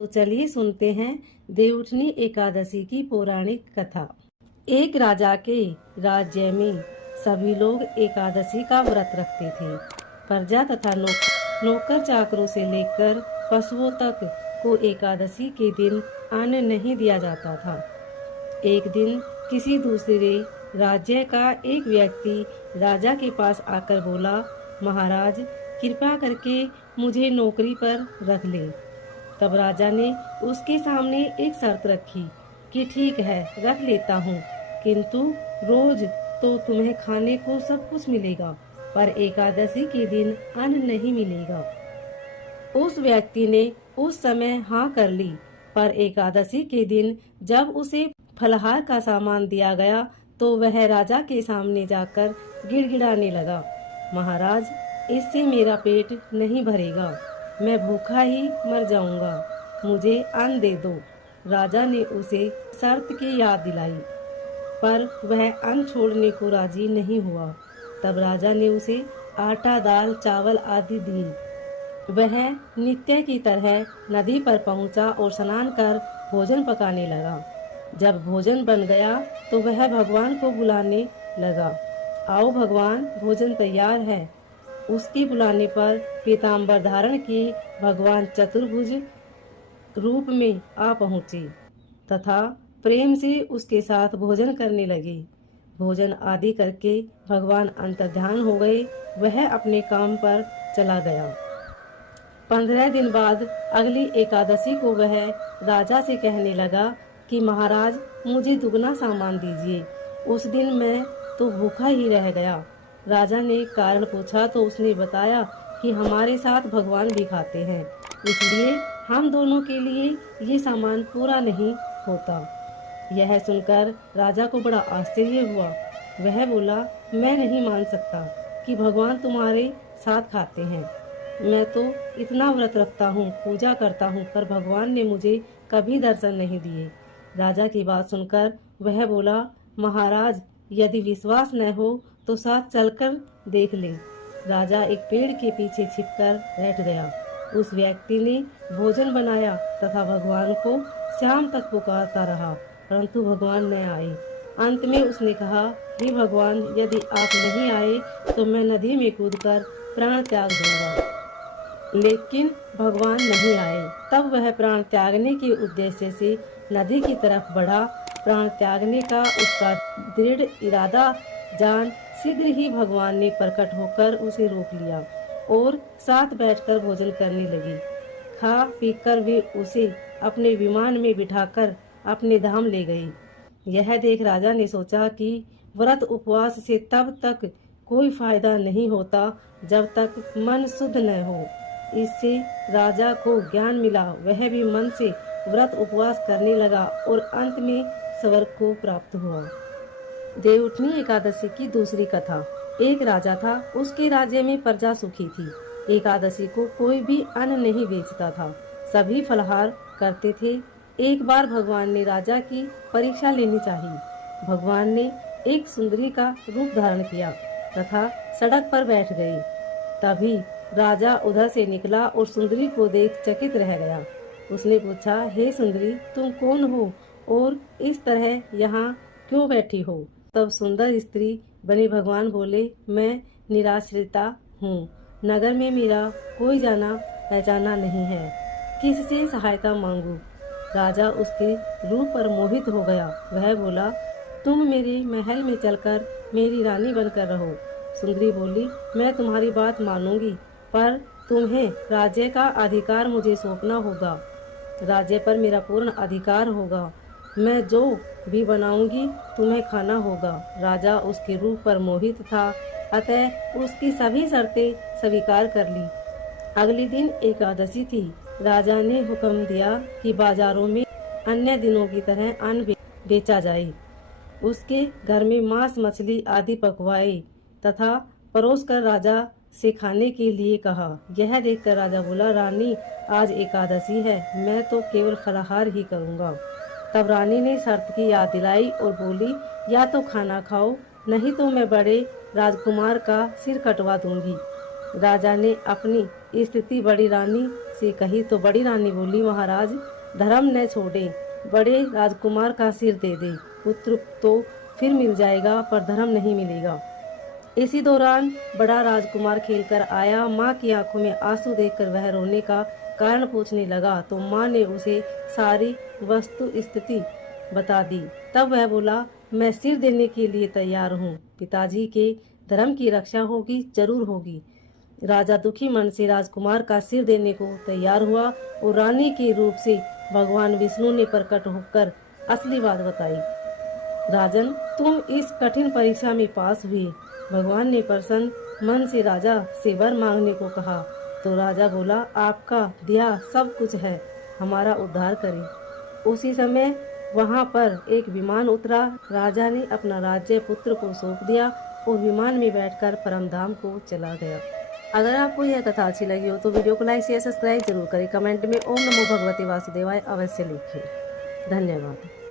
तो चलिए सुनते हैं देवउठनी एकादशी की पौराणिक कथा। एक राजा के राज्य में सभी लोग एकादशी का व्रत रखते थे। प्रजा तथा नौकर चाकरों से लेकर पशुओं तक को एकादशी के दिन अन्न नहीं दिया जाता था। एक दिन किसी दूसरे राज्य का एक व्यक्ति राजा के पास आकर बोला, महाराज कृपा करके मुझे नौकरी पर रख ले। तब राजा ने उसके सामने एक शर्त रखी कि ठीक है रख लेता हूँ, किंतु रोज तो तुम्हें खाने को सब कुछ मिलेगा, पर एकादशी के दिन अन्न नहीं मिलेगा। उस व्यक्ति ने उस समय हाँ कर ली, पर एकादशी के दिन जब उसे फलाहार का सामान दिया गया तो वह राजा के सामने जाकर गिड़गिड़ाने लगा, महाराज इससे मेरा पेट नहीं भरेगा, मैं भूखा ही मर जाऊंगा, मुझे अन्न दे दो। राजा ने उसे शर्त की याद दिलाई, पर वह अन्न छोड़ने को राजी नहीं हुआ। तब राजा ने उसे आटा, दाल, चावल आदि दिए। वह नित्य की तरह नदी पर पहुंचा और स्नान कर भोजन पकाने लगा। जब भोजन बन गया तो वह भगवान को बुलाने लगा, आओ भगवान भोजन तैयार है। उसके बुलाने पर पीताम्बर धारण किए भगवान चतुर्भुज रूप में आ पहुँचे तथा प्रेम से उसके साथ भोजन करने लगे। भोजन आदि करके भगवान अंतर्ध्यान हो गए, वह अपने काम पर चला गया। 15 दिन बाद अगली एकादशी को वह राजा से कहने लगा कि महाराज मुझे दुगना सामान दीजिए। उस दिन मैं तो भूखा ही रह गया। राजा ने कारण पूछा तो उसने बताया कि हमारे साथ भगवान भी खाते हैं, इसलिए हम दोनों के लिए ये सामान पूरा नहीं होता। यह सुनकर राजा को बड़ा आश्चर्य हुआ। वह बोला, मैं नहीं मान सकता कि भगवान तुम्हारे साथ खाते हैं। मैं तो इतना व्रत रखता हूँ, पूजा करता हूँ, पर भगवान ने मुझे कभी दर्शन नहीं दिए। राजा की बात सुनकर वह बोला, महाराज यदि विश्वास न हो तो साथ चलकर देख ले। राजा एक पेड़ के पीछे छिपकर बैठ गया। उस व्यक्ति ने भोजन बनाया तथा भगवान को शाम तक पुकारता रहा, परंतु भगवान न आए। अंत में उसने कहा, हे भगवान यदि आप नहीं आए तो मैं नदी में कूदकर प्राण त्याग दूंगा। लेकिन भगवान नहीं आए। तब वह प्राण त्यागने के उद्देश्य से नदी की तरफ बढ़ा। प्राण त्यागने का उसका दृढ़ इरादा जान शीघ्र ही भगवान ने प्रकट होकर उसे रोक लिया और साथ बैठकर भोजन करने लगी। खा पीकर वे उसे अपने विमान में बिठाकर अपने धाम ले गए। यह देख राजा ने सोचा कि व्रत उपवास से तब तक कोई फायदा नहीं होता जब तक मन शुद्ध न हो। इससे राजा को ज्ञान मिला। वह भी मन से व्रत उपवास करने लगा और अंत में स्वर्ग को प्राप्त हुआ। देवउठनी एकादशी की दूसरी कथा। एक राजा था, उसके राज्य में प्रजा सुखी थी। एकादशी को कोई भी अन्न नहीं बेचता था, सभी फलाहार करते थे। एक बार भगवान ने राजा की परीक्षा लेनी चाहिए। भगवान ने एक सुंदरी का रूप धारण किया तथा सड़क पर बैठ गए। तभी राजा उधर से निकला और सुंदरी को देख चकित रह गया। उसने पूछा, हे सुंदरी तुम कौन हो और इस तरह यहाँ क्यों बैठी हो? तब सुंदर स्त्री बने भगवान बोले, मैं निराश्रिता हूँ, नगर में मेरा कोई जाना पहचाना नहीं है, किससे सहायता मांगू? राजा उसके रूप पर मोहित हो गया। वह बोला, तुम मेरे महल में चलकर मेरी रानी बनकर रहो। सुंदरी बोली, मैं तुम्हारी बात मानूंगी, पर तुम्हें राज्य का अधिकार मुझे सौंपना होगा। राज्य पर मेरा पूर्ण अधिकार होगा। मैं जो भी बनाऊंगी तुम्हें खाना होगा। राजा उसके रूप पर मोहित था, अतः उसकी सभी शर्तें स्वीकार कर ली। अगले दिन एकादशी थी। राजा ने हुक्म दिया कि बाजारों में अन्य दिनों की तरह अन्न बेचा जाए। उसके घर में मांस, मछली आदि पकवाए तथा परोसकर राजा से खाने के लिए कहा। यह देखकर राजा बोला, रानी आज एकादशी है, मैं तो केवल फलाहार ही करूँगा। तब रानी ने शर्त की याद दिलाई और बोली, या तो खाना खाओ, नहीं तो मैं बड़े राजकुमार का सिर कटवा दूंगी। राजा ने अपनी स्थिति बड़ी रानी से कही तो बड़ी रानी बोली, महाराज धर्म न छोड़े, बड़े राजकुमार का सिर दे दे, पुत्र तो फिर मिल जाएगा पर धर्म नहीं मिलेगा। इसी दौरान बड़ा राजकुमार खेलकर आया। माँ की आंखों में आंसू देखकर वह रोने का कारण पूछने लगा तो माँ ने उसे सारी वस्तु स्थिति बता दी। तब वह बोला, मैं सिर देने के लिए तैयार हूँ, पिताजी के धर्म की रक्षा होगी, जरूर होगी। राजा दुखी मन से राजकुमार का सिर देने को तैयार हुआ और रानी के रूप से भगवान विष्णु ने प्रकट होकर असली बात बताई। राजन, तुम इस कठिन परीक्षा में पास हुए। भगवान ने प्रसन्न मन से राजा से वर मांगने को कहा तो राजा बोला, आपका दिया सब कुछ है, हमारा उद्धार करें। उसी समय वहां पर एक विमान उतरा। राजा ने अपना राज्य पुत्र को सौंप दिया और विमान में बैठकर परमधाम को चला गया। अगर आपको यह कथा अच्छी लगी हो तो वीडियो को लाइक शेयर सब्सक्राइब जरूर करें। कमेंट में ओम नमो भगवते वासुदेवाय अवश्य लिखें। धन्यवाद।